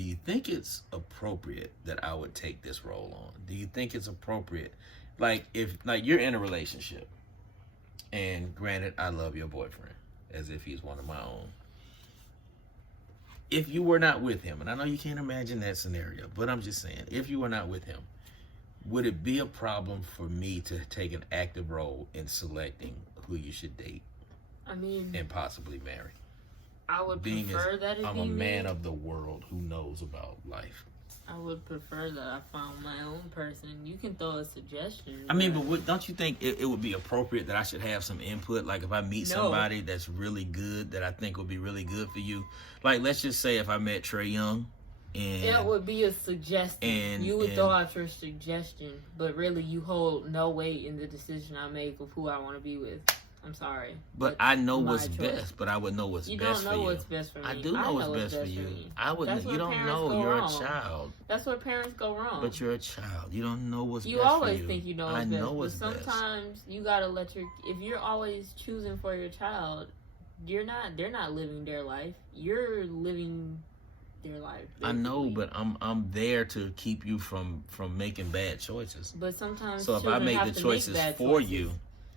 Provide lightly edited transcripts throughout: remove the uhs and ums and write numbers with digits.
do you think it's appropriate that I would take this role on? Do you think it's appropriate? Like, if like you're in a relationship, and granted, I love your boyfriend as if he's one of my own. If you were not with him, and I know you can't imagine that scenario, but I'm just saying, if you were not with him, would it be a problem for me to take an active role in selecting who you should date? I mean, and possibly marry? I would prefer that it I'm be a me. man of the world who knows about life. I would prefer that I found my own person. You can throw a suggestion. I mean, but don't you think it would be appropriate that I should have some input? Like, if I meet somebody that's really good, that I think would be really good for you. Like, let's just say if I met Trey Young, and it would be a suggestion. You would throw out your suggestion, but really you hold no weight in the decision I make of who I want to be with. I'm sorry. But I know what's best. But I would know what's best for you. You don't know what's best for me. I do know what's best for you. I wouldn't. You don't know. You're a child. That's where parents go wrong. But you're a child. You don't know what's best for you. You always think you know what's best. I know what's best. But sometimes you gotta let if you're always choosing for your child, they're not living their life. You're living their life. Basically. I know, but I'm there to keep you from making bad choices. But sometimes so if I make the choices for you.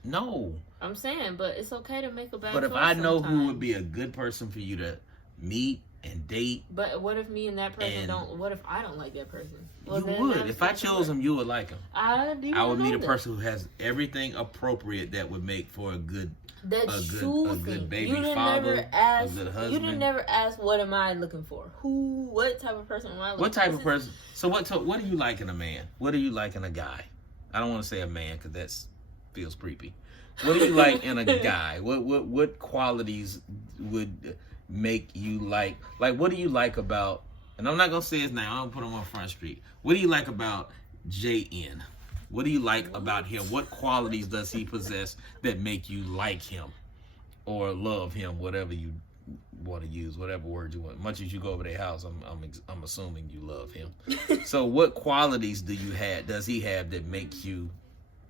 No. I'm saying, but it's okay to make a bad choice. But if I know who would be a good person for you to meet and date. But what if me and that person don't? What if I don't like that person? Well, you would. If I chose him, you would like him. I would meet a person who has everything appropriate that would make for a good baby father, a good husband. You didn't never ask, what am I looking for? What type of person am I looking for? What type of person? So what do you like in a man? What do you like in a guy? I don't want to say a man because that's feels creepy. What do you like in a guy? What qualities would make you like what do you like about, and I'm not gonna say his name, I'm gonna put him on Front Street. What do you like about JN? What do you like about him? What qualities does he possess that make you like him or love him, whatever you want to use, whatever word you want. Much as you go over their house, I'm assuming you love him. So what qualities does he have that make you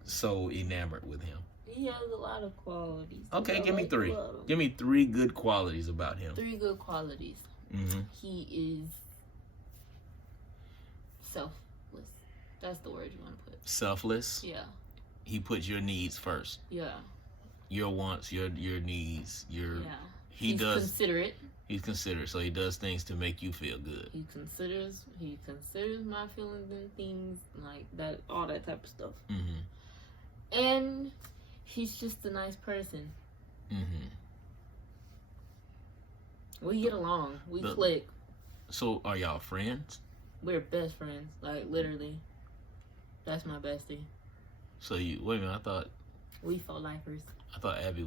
so enamored with him? He has a lot of qualities. Okay, give me three. Give me three good qualities about him. Three good qualities. Mm-hmm. He is selfless. That's the word you want to put. Selfless? Yeah. He puts your needs first. Yeah. Your wants, your needs, your... Yeah. He's considerate. He's considerate, so he does things to make you feel good. He considers my feelings and things like that, all that type of stuff. Mm-hmm. And he's just a nice person. Mm-hmm. We get along. We click. So are y'all friends? We're best friends. Like, literally. That's my bestie. So wait a minute, I thought... We felt lifers. I thought Gabby.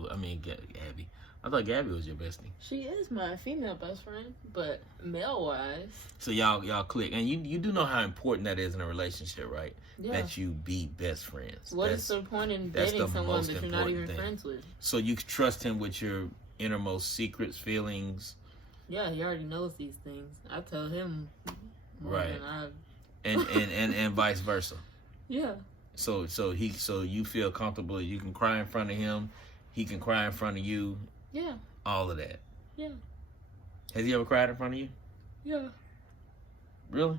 I thought Gabby was your bestie. She is my female best friend, but male-wise... So y'all click. And you do know how important that is in a relationship, right? Yeah. That you be best friends. What is the point in dating someone that you're not even friends with? So you trust him with your innermost secrets, feelings. Yeah, he already knows these things. I tell him more right. than and vice versa. Yeah. So you feel comfortable. You can cry in front of him. He can cry in front of you. Yeah. All of that. Yeah. Has he ever cried in front of you? Yeah. Really?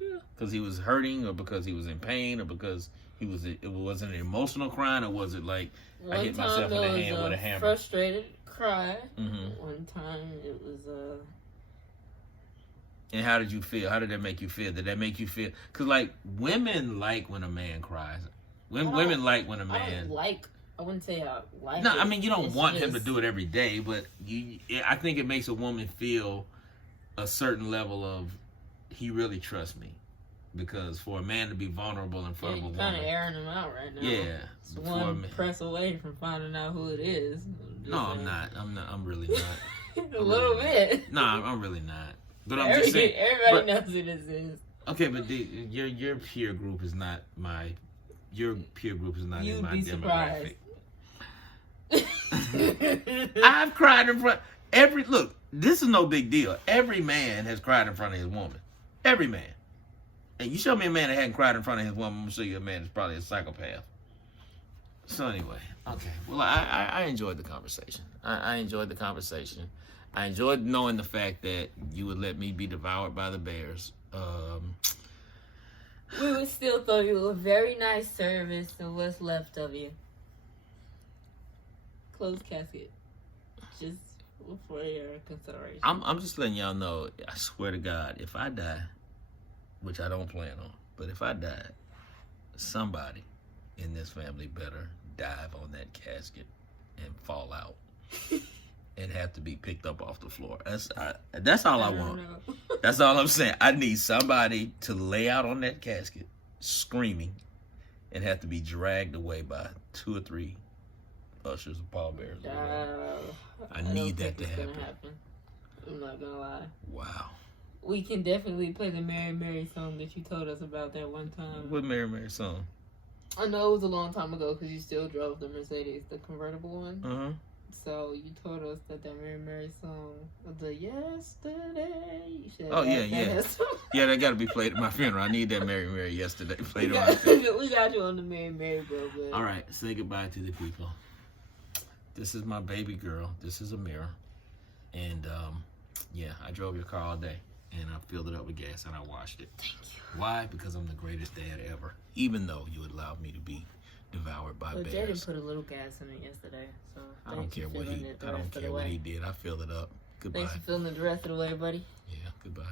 Yeah. Because he was hurting, or because he was in pain, or because it wasn't an emotional crying, or was it like I hit myself in the hand with a hammer? Frustrated cry. Mm-hmm. One time it was And how did you feel? How did that make you feel? Did that make you feel? Because like women like when a man cries. Women like when a man. I wouldn't say I like. No, I mean you don't want him to do it every day, but I think it makes a woman feel a certain level of he really trusts me, because for a man to be vulnerable in front of a woman, kind of airing him out right now. Yeah, it's one press away from finding out who it is. No, I'm not. I'm really not. A little bit. No, I'm really not. But I'm just saying. Everybody knows who this is. Okay, but your peer group is not my. Your peer group is not in my demographic. I've cried in front. Look, this is no big deal. Every man has cried in front of his woman. Every man. And you show me a man that hadn't cried in front of his woman, I'm gonna show you a man that's probably a psychopath. So anyway, okay. Well, I enjoyed the conversation. I enjoyed the conversation. I enjoyed knowing the fact that you would let me be devoured by the bears. We would still throw you a very nice service of what's left of you. Closed casket. Just for your consideration. I'm just letting y'all know, I swear to God, if I die, which I don't plan on, but if I die, somebody in this family better dive on that casket and fall out and have to be picked up off the floor. That's all I want. That's all I'm saying. I need somebody to lay out on that casket screaming and have to be dragged away by 2 or 3 ushers or pallbearers. I need that to happen. I'm not gonna lie. Wow. We can definitely play the Mary Mary song that you told us about that one time. What Mary Mary song? I know it was a long time ago because you still drove the Mercedes, the convertible one. Uh-huh. So you told us that Mary Mary song, the yesterday. You should Oh, yeah, add yeah. that song. Yeah, that got to be played at my funeral. I need that Mary Mary yesterday played we at my funeral. got you on the Mary Mary, bro. But... All right, say goodbye to the people. This is my baby girl. This is Amira. And, yeah, I drove your car all day. And I filled it up with gas and I washed it. Thank you. Why? Because I'm the greatest dad ever. Even though you allowed me to be devoured by Well, bears. Jaden put a little gas in it yesterday, so I don't care what he did. I filled it up. Goodbye. Thanks for filling it the rest of the way, buddy. Yeah, goodbye.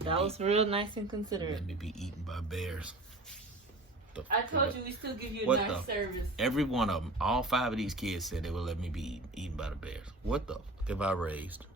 That was real nice and considerate. Let me be eaten by bears. I told you we still give you a What nice service. Every one of them, all 5 of these kids said they would let me be eaten by the bears. What the fuck have I raised?